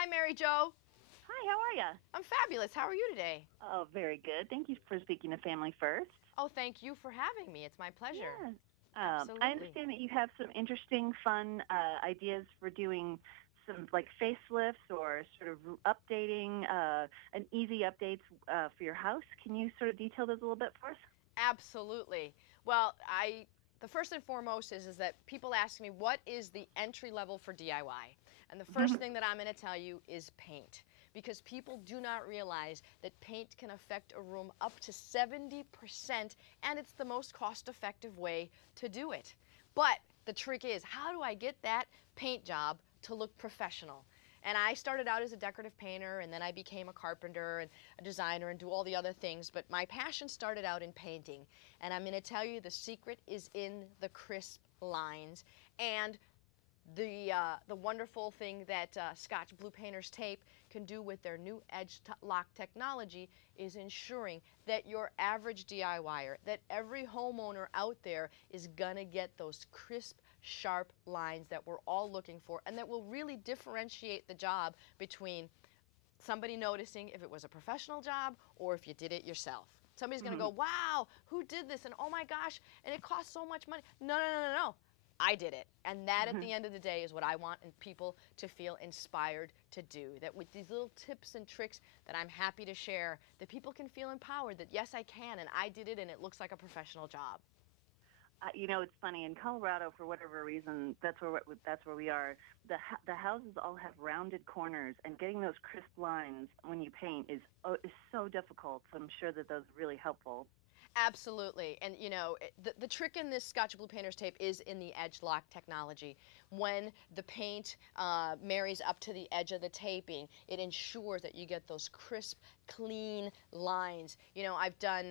Hi, Mary Jo. Hi, how are you? I'm fabulous. How are you today? Oh, very good. Thank you for speaking to Family First. Oh, thank you for having me. It's my pleasure. Yeah. I Absolutely. understand that you have some interesting, fun ideas for doing some like facelifts or sort of updating, an easy updates for your house. Can you sort of detail those a little bit for us? Absolutely. Well, the first and foremost is that people ask me what is the entry level for DIY? And the first thing that I'm going to tell you is paint. Because people do not realize that paint can affect a room up to 70%, and it's the most cost-effective way to do it. But the trick is, how do I get that paint job to look professional? And I started out as a decorative painter, and then I became a carpenter and a designer and do all the other things. But my passion started out in painting. And I'm going to tell you the secret is in the crisp lines and the wonderful thing that Scotch Blue Painters tape can do with their new edge lock technology is ensuring that your average DIYer, that every homeowner out there is gonna get those crisp, sharp lines that we're all looking for, and that will really differentiate the job between somebody noticing if it was a professional job or if you did it yourself. Somebody's going to go, wow, who did this? And oh my gosh, and it costs so much money. No, no, no, no, no. I did it. And that at the end of the day is what I want and people to feel inspired to do. That with these little tips and tricks that I'm happy to share, that people can feel empowered that yes, I can and I did it and it looks like a professional job. It's funny in Colorado for whatever reason. That's where we are. The houses all have rounded corners, and getting those crisp lines when you paint is so difficult. So I'm sure that those are really helpful. Absolutely. And you know, the trick in this Scotch Blue Painters tape is in the edge lock technology. When the paint marries up to the edge of the taping, it ensures that you get those crisp, clean lines. You know, I've done,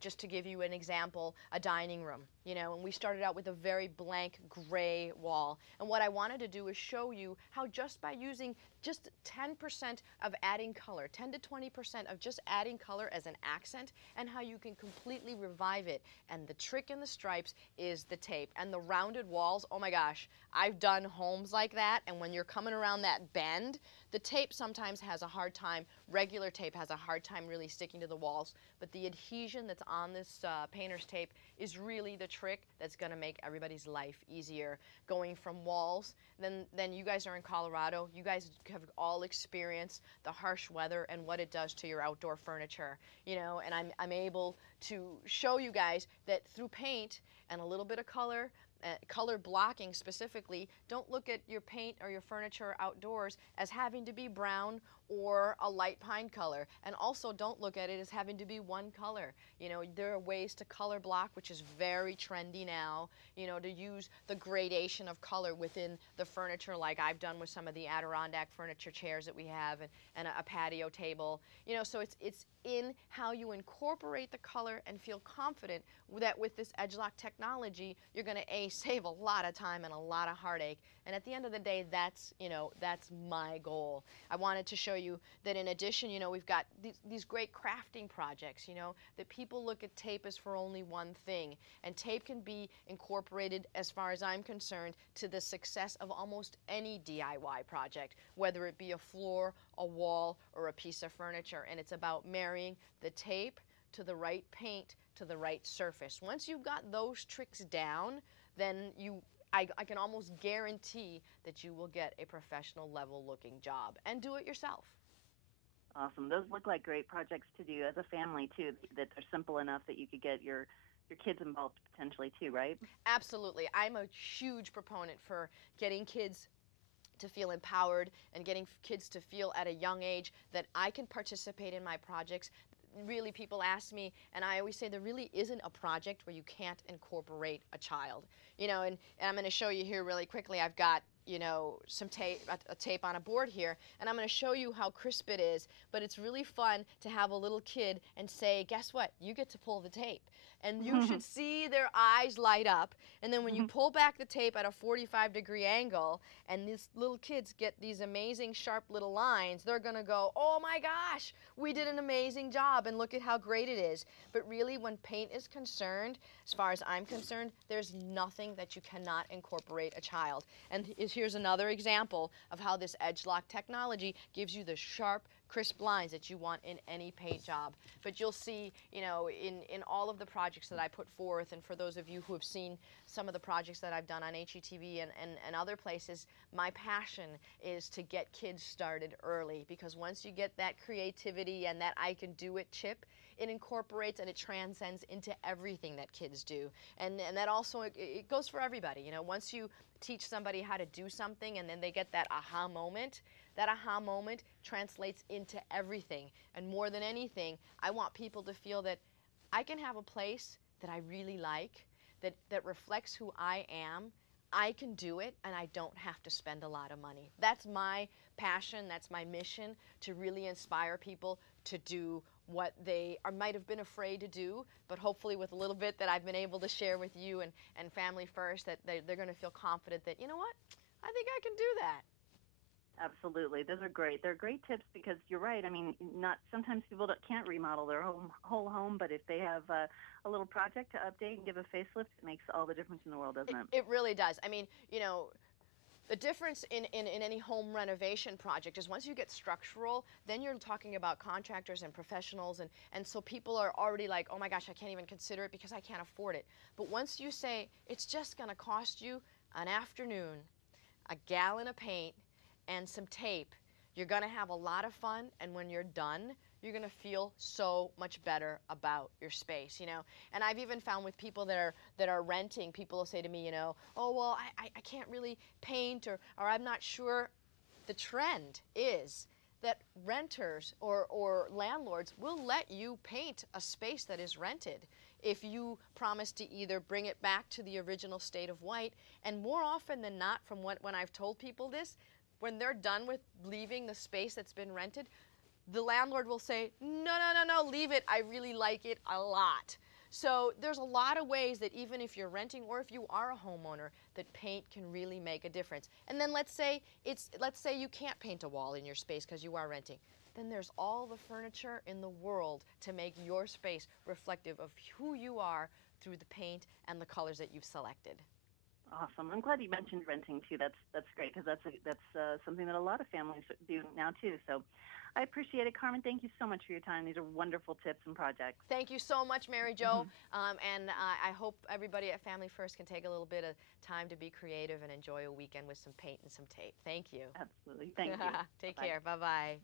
just to give you an example, a dining room. You know, and we started out with a very blank gray wall. And what I wanted to do is show you how just by using just 10% of adding color, 10 to 20% of just adding color as an accent, and how you can completely revive it. And the trick in the stripes is the tape. And the rounded walls, oh my gosh, I've done homes like that, and when you're coming around that bend, the tape sometimes has a hard time, regular tape has a hard time really sticking to the walls, but the adhesion that's on this painter's tape is really the trick that's going to make everybody's life easier. Going from walls, then you guys are in Colorado, you guys have all experienced the harsh weather and what it does to your outdoor furniture, you know, and I'm able to show you guys that through paint and a little bit of color, color blocking specifically, don't look at your paint or your furniture outdoors as having to be brown or a light pine color. And also don't look at it as having to be one color. You know, there are ways to color block, which is very trendy now, you know, to use the gradation of color within the furniture like I've done with some of the Adirondack furniture chairs that we have and a patio table. You know, so it's in how you incorporate the color and feel confident that with this edge lock technology, you're going to save a lot of time and a lot of heartache. And at the end of the day, that's, you know, that's my goal. I wanted to show you that in addition, you know, we've got these great crafting projects, you know, that people look at tape as for only one thing. And tape can be incorporated, as far as I'm concerned, to the success of almost any DIY project, whether it be a floor, a wall, or a piece of furniture. And it's about marrying the tape to the right paint to the right surface. Once you've got those tricks down, then I can almost guarantee that you will get a professional level looking job and do it yourself. Awesome. Those look like great projects to do as a family too. That are simple enough that you could get your kids involved potentially too, right? Absolutely. I'm a huge proponent for getting kids to feel empowered and getting kids to feel at a young age that I can participate in my projects. Really, people ask me, and I always say there really isn't a project where you can't incorporate a child. You know, and I'm going to show you here really quickly. I've got, you know, some tape, a tape on a board here, and I'm going to show you how crisp it is. But it's really fun to have a little kid and say, guess what? You get to pull the tape. And you should see their eyes light up. And then when you pull back the tape at a 45-degree angle, and these little kids get these amazing sharp little lines, they're going to go, oh my gosh, we did an amazing job, and look at how great it is. But really, when paint is concerned, as far as I'm concerned, there's nothing that you cannot incorporate a child. And as here's another example of how this edge lock technology gives you the sharp, crisp lines that you want in any paint job. But you'll see, in all of the projects that I put forth, and for those of you who have seen some of the projects that I've done on HGTV and other places, my passion is to get kids started early, because once you get that creativity and that I can do it chip, it incorporates and it transcends into everything that kids do. And that also, it goes for everybody. Once you teach somebody how to do something and then they get that aha moment translates into everything. And more than anything, I want people to feel that I can have a place that I really like, that reflects who I am. I can do it, and I don't have to spend a lot of money. That's my passion, that's my mission, to really inspire people to do what they might have been afraid to do, but hopefully with a little bit that I've been able to share with you and Family First, that they're going to feel confident that, you know what, I think I can do that. Absolutely. Those are great. They're great tips, because you're right. I mean, sometimes people can't remodel their whole home, but if they have a little project to update and give a facelift, it makes all the difference in the world, doesn't it? It really does. I mean, the difference in any home renovation project is once you get structural, then you're talking about contractors and professionals, and so people are already like, oh my gosh, I can't even consider it because I can't afford it. But once you say it's just going to cost you an afternoon, a gallon of paint, and some tape, you're going to have a lot of fun, and when you're done, you're going to feel so much better about your space, And I've even found with people that are renting, people will say to me, oh, well, I can't really paint, or I'm not sure. The trend is that renters or landlords will let you paint a space that is rented if you promise to either bring it back to the original state of white, and more often than not, when I've told people this, when they're done with leaving the space that's been rented, the landlord will say, no, leave it. I really like it a lot. So there's a lot of ways that even if you're renting or if you are a homeowner, that paint can really make a difference. And then let's say you can't paint a wall in your space because you are renting. Then there's all the furniture in the world to make your space reflective of who you are through the paint and the colors that you've selected. Awesome. I'm glad you mentioned renting too. That's great, because that's something that a lot of families do now too. So I appreciate it, Carmen. Thank you so much for your time. These are wonderful tips and projects. Thank you so much, Mary Jo. And I hope everybody at Family First can take a little bit of time to be creative and enjoy a weekend with some paint and some tape. Thank you. Absolutely. Thank you. Take care. Bye-bye.